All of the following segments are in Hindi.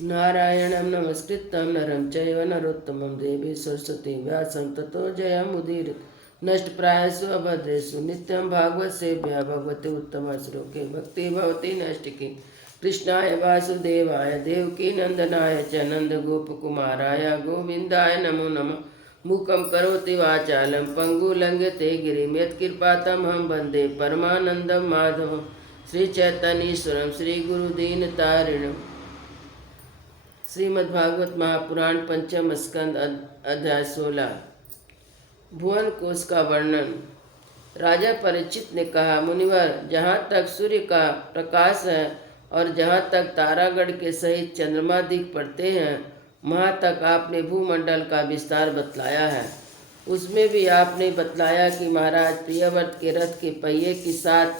नारायणं नमस्कृत्यं नरं चैव नरोत्तमं देवी सरस्वती व्यासं ततो जयमुदीरयेत्। नष्टप्रायेषु अभद्रेषु नित्यं भागवत सेव्या भगवती उत्तम श्लोके भक्ति भवती नष्टिके। कृष्णाय वासुदेवाय देवकी नंदनाय च नन्दगोपकुमाराय गोविन्दाय नमो नमः। मूकं करोति वाचालं पङ्गुलङ्घ्यते गिरिं यत्कृपातमहं वन्दे परमानन्दं माधवं। श्रीचैतन्येश्वरं श्रीगुरुदीनतारिणम्। श्रीमद्भागवत महापुराण पंचम स्कंद अध्याय 16। भुवन कोश का वर्णन। राजा परीक्षित ने कहा, मुनिवर, जहाँ तक सूर्य का प्रकाश है और जहाँ तक तारागढ़ के सहित चंद्रमा दिख पड़ते हैं, वहाँ तक आपने भूमंडल का विस्तार बतलाया है। उसमें भी आपने बतलाया कि महाराज प्रियव्रत के रथ के पहिए की 7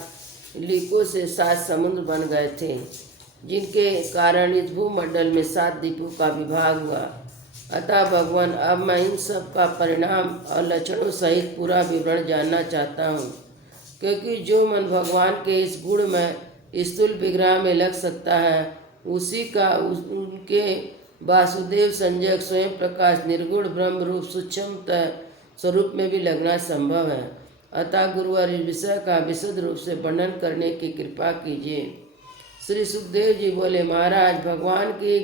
लीकों से 7 समुद्र बन गए थे, जिनके कारण इस भूमंडल में 7 द्वीपों का विभाग हुआ। अतः भगवान, अब मैं इन सब का परिणाम और लक्षणों सहित पूरा विवरण जानना चाहता हूँ, क्योंकि जो मन भगवान के इस गुण में स्थूल विग्रह में लग सकता है, उसी का उनके वासुदेव संजय स्वयं प्रकाश निर्गुण ब्रह्म रूप सूक्ष्म स्वरूप में भी लगना संभव है। अतः गुरुवर, इस विषय का विशद रूप से वर्णन करने की कृपा कीजिए। श्री सुखदेव जी बोले, महाराज, भगवान के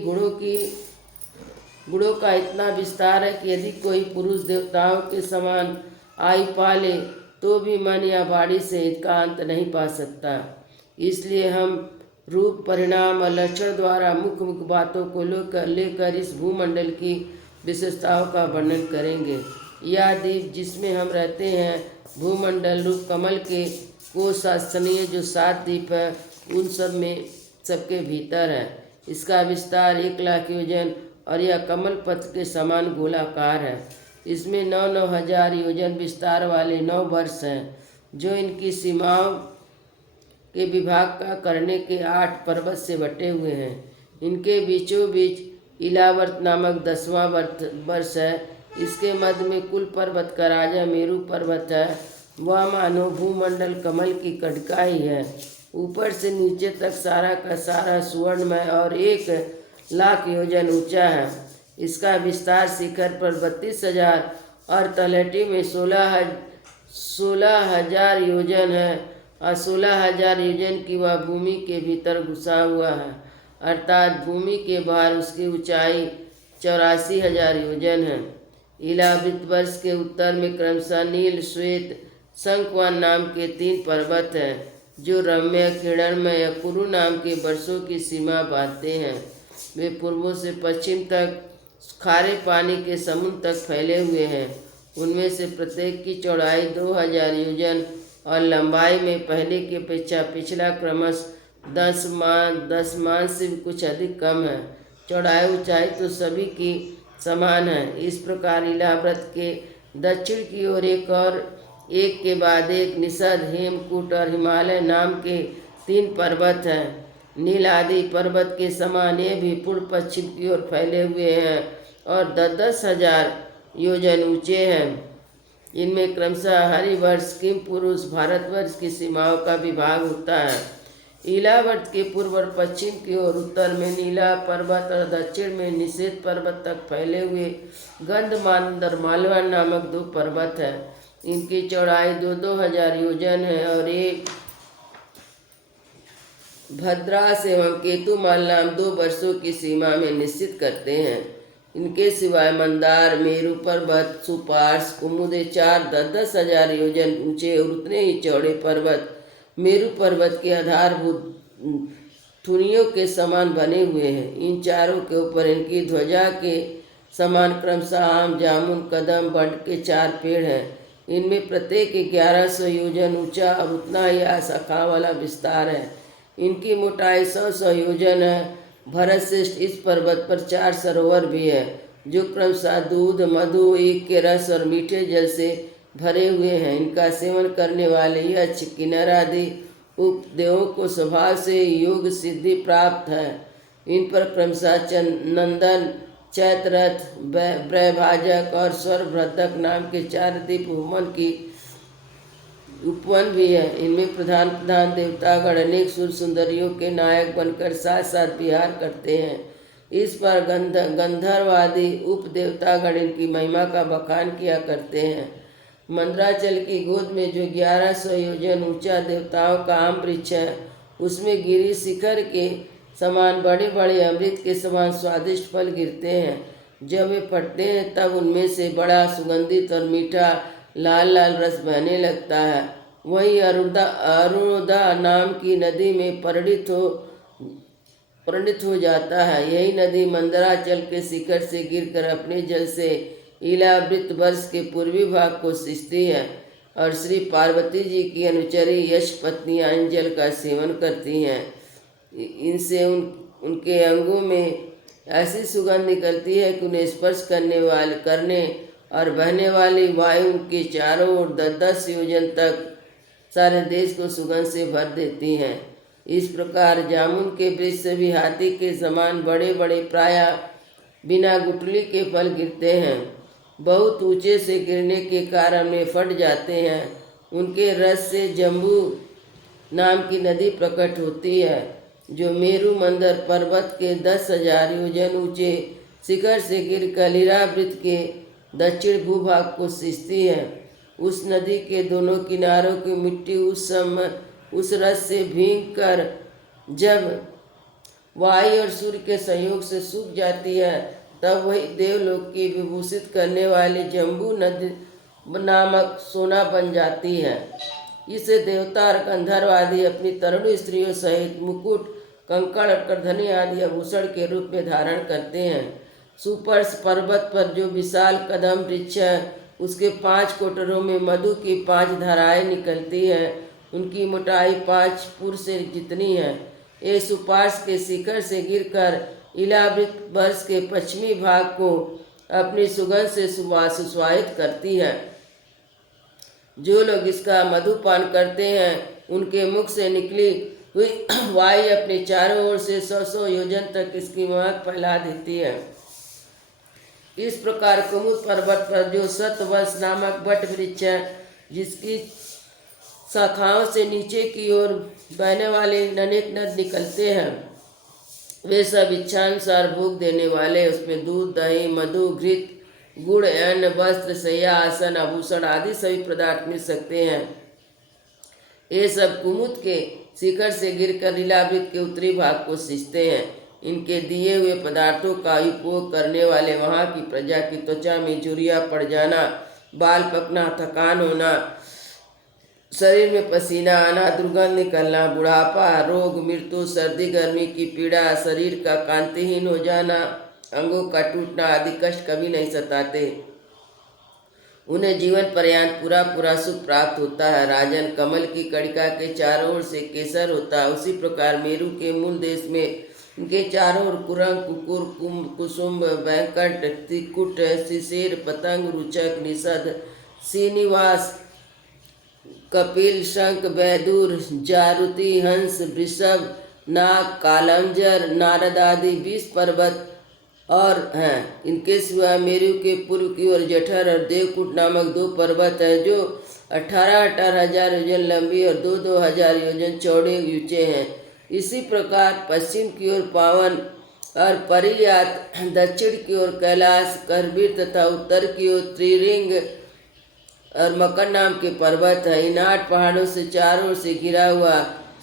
गुणों का इतना विस्तार है कि यदि कोई पुरुष देवताओं के समान आयु पाले तो भी मन या वाणी से इसका अंत नहीं पा सकता। इसलिए हम रूप, परिणाम और लक्षण द्वारा मुख्य मुख्य बातों को लेकर इस भूमंडल की विशेषताओं का वर्णन करेंगे। यह द्वीप जिसमें हम रहते हैं, भूमंडल रूप कमल के कोश स्थानीय जो 7 द्वीप है, उन सब में सबके भीतर है। इसका विस्तार 1,00,000 योजन और यह कमल पत्र के समान गोलाकार है। इसमें 9,9 हजार योजन विस्तार वाले 9 वर्ष हैं, जो इनकी सीमाओं के विभाग का करने के 8 पर्वत से बटे हुए हैं। इनके बीचों बीच इलावर्त नामक 10वां वर्ष है। इसके मध्य में कुल पर्वत का राजा मेरू पर्वत है। वह मानो भूमंडल कमल की कटका ही है। ऊपर से नीचे तक सारा का सारा सुवर्णमय और 1,00,000 योजन ऊंचा है। इसका विस्तार शिखर पर 32,000 और तलहटी में 16,000 योजन है और 16,000 योजन की वह भूमि के भीतर घुसा हुआ है, अर्थात भूमि के बाहर उसकी ऊंचाई 84,000 योजन है। इलावृत वर्ष के उत्तर में क्रमशः नील, श्वेत, शंखवान नाम के 3 पर्वत हैं, जो रम्य, किरणमय या कुरु नाम के वर्षों की सीमा बांधते हैं। वे पूर्व से पश्चिम तक खारे पानी के समुद्र तक फैले हुए हैं। उनमें से प्रत्येक की चौड़ाई 2,000 योजन और लंबाई में पहले की अपेक्षा पिछला क्रमश 10 मान से कुछ अधिक कम है। चौड़ाई ऊंचाई तो सभी की समान है। इस प्रकार इलाव्रत के दक्षिण की ओर एक के बाद एक निषद, हेमकूट और हिमालय नाम के 3 पर्वत हैं। नीलादि पर्वत के समान ये भी पूर्व पश्चिम की ओर फैले हुए हैं और 10,000 योजन ऊंचे हैं। इनमें क्रमशः हरिवर्ष, किम पुरुष, भारतवर्ष की सीमाओं का विभाग होता है। इलावर्त के पूर्व और पश्चिम की ओर उत्तर में नीला पर्वत और दक्षिण में निषेध पर्वत तक फैले हुए गंधमार्दन मालवा नामक 2 पर्वत हैं। इनकी चौड़ाई 2-2 हजार योजन है और एक भद्रास एवं केतुमाल नाम 2 वर्षों की सीमा में निश्चित करते हैं। इनके सिवाय मंदार, मेरू पर्वत, सुपार्श, कुमुदे 4 10-10 हजार योजन ऊंचे और उतने ही चौड़े पर्वत मेरू पर्वत के आधारभूत थुनियों के समान बने हुए हैं। इन चारों के ऊपर इनकी ध्वजा के समान क्रमशः आम, जामुन, कदम, बंड के 4 पेड़ हैं। इनमें प्रत्येक 1100 योजन ऊंचा और उतना ही शाखा वाला विस्तार है। इनकी मोटाई 100 योजन है। भरत श्रेष्ठ, इस पर्वत पर 4 सरोवर भी है, जो क्रमशः दूध, मधु, ईख के रस और मीठे जल से भरे हुए हैं। इनका सेवन करने वाले यक्ष, किन्नर आदि उपदेवों को स्वभाव से योग सिद्धि प्राप्त है। इन पर क्रमशः नंदन, चैत्ररथ, ब्रयभाजक और स्वरभद्रक नाम के 4 द्वीप उपवन भी है। इनमें प्रधान देवतागण अनेक सुर सुंदरियों के नायक बनकर साथ साथ विहार करते हैं। इस पर गंधर्व आदि उपदेवतागण इनकी महिमा का बखान किया करते हैं। मंदराचल की गोद में जो 1100 योजन ऊंचा देवताओं का आम वृक्ष है, उसमें गिरी शिखर के समान बड़े बड़े अमृत के समान स्वादिष्ट फल गिरते हैं। जब वे फटते हैं तब उनमें से बड़ा सुगंधित और मीठा लाल लाल रस बहने लगता है। वहीं अरुणोदा नाम की नदी में परिणित हो जाता है। यही नदी मंदराचल के शिखर से गिरकर अपने जल से इलावृत वर्ष के पूर्वी भाग को सींचती है और श्री पार्वती जी की अनुचरी यश पत्नियां इन जल का सेवन करती हैं। इनसे उनके अंगों में ऐसी सुगंध निकलती है कि उन्हें स्पर्श करने और बहने वाली वायु उनके चारों ओर 10-10 योजन तक सारे देश को सुगंध से भर देती हैं। इस प्रकार जामुन के वृक्ष से भी हाथी के समान बड़े बड़े प्रायः बिना गुठली के फल गिरते हैं। बहुत ऊंचे से गिरने के कारण वे फट जाते हैं। उनके रस से जम्बू नाम की नदी प्रकट होती है, जो मेरु मंदर पर्वत के 10,000 योजन ऊंचे शिखर से गिर कलिरावृत के दक्षिण भूभाग को सींचती है। उस नदी के दोनों किनारों की मिट्टी उस रस से भीग कर जब वायु और सूर्य के संयोग से सूख जाती है, तब वही देवलोक की विभूषित करने वाली जम्बू नदी नामक सोना बन जाती है। इसे देवता और गंधर्व आदि अपनी तरुण स्त्रियों सहित मुकुट, कंकड़ और करधनी आदि आभूषण के रूप में धारण करते हैं। सुपर्श पर्वत पर जो विशाल कदम वृक्ष है, उसके 5 कोटरों में मधु की 5 धाराएं निकलती हैं। उनकी मोटाई 5 पुर से जितनी है। ये सुपार्श के शिखर से गिरकर इलावृत वर्ष के पश्चिमी भाग को अपनी सुगंध से सुशोभित करती है। जो लोग इसका मधुपान करते हैं, उनके मुख से निकली हुई वायु अपने चारों ओर से 100 योजन तक इसकी महक फैला देती है। इस प्रकार कुमुद पर्वत पर जो सतवंश नामक बट वृक्ष है, जिसकी शाखाओं से नीचे की ओर बहने वाले अनेक नद निकलते हैं, वे सब इच्छानुसार भोग देने वाले। उसमें दूध, दही, मधु, घृत, गुड़, अन्न, वस्त्र, शैया, आसन, आभूषण आदि सभी पदार्थ मिल सकते हैं। ये सब कुमुद के शिखर से गिरकर लीलावृत के उत्तरी भाग को सींचते हैं। इनके दिए हुए पदार्थों का उपयोग करने वाले वहाँ की प्रजा की त्वचा में झुर्रियाँ पड़ जाना, बाल पकना, थकान होना, शरीर में पसीना आना, दुर्गंध निकलना, बुढ़ापा, रोग, मृत्यु, सर्दी गर्मी की पीड़ा, शरीर का कांतिहीन हो जाना, अंगों का टूटना आदि कष्ट कभी नहीं सताते। उन्हें जीवन पर्यंत पूरा सुख प्राप्त होता है। राजन, कमल की कड़िका के चारों ओर से केसर होता है, उसी प्रकार मेरु के मूल देश में उनके चारों ओर कुरंग, कुकुर, कुसुम, बैंकट, त्रिकुट, शिशिर, पतंग, रुचक, निषद, श्रीनिवास, कपिल, शंख, बैदूर, जारुति, हंस, वृषभ, नाग, कालंजर, नारद आदि 20 पर्वत और हैं। इनके सिवा मेरु के पूर्व की ओर जठर और देवकूट नामक 2 पर्वत हैं, जो 18,000 योजन लंबी और 2-2 हजार योजन चौड़े ऊंचे हैं। इसी प्रकार पश्चिम की ओर पावन और परियात, दक्षिण की ओर कैलाश, करबीर तथा उत्तर की ओर त्रिरिंग और मकर नाम के पर्वत है। इन 8 पहाड़ों से चारों ओर से घिरा हुआ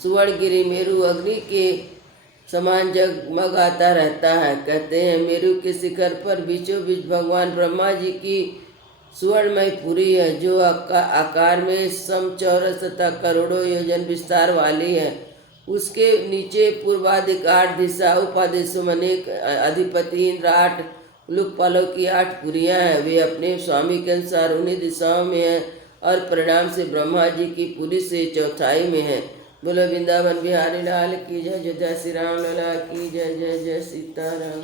सुवर्णगिरी मेरु अग्नि के समान जगमगाता रहता है। कहते हैं, मेरु के शिखर पर बीचों बीच भगवान ब्रह्मा जी की सुवर्णमय पुरी है, जो आकार में समचौरस तथा करोड़ों योजन विस्तार वाली है। उसके नीचे पूर्वाधिक 8 दिशा, उपादेशों में अनेक अधिपति, इंद्र, 8 लोकपालों की 8 पुरियाँ हैं। वे अपने स्वामी के अनुसार उन्हीं दिशाओं में हैं और परिणाम से ब्रह्मा जी की पुरी से चौथाई में है। बोलो वृंदावन बिहारी लाल की जय। जय श्री राम लला की जय। जय जय सीताराम।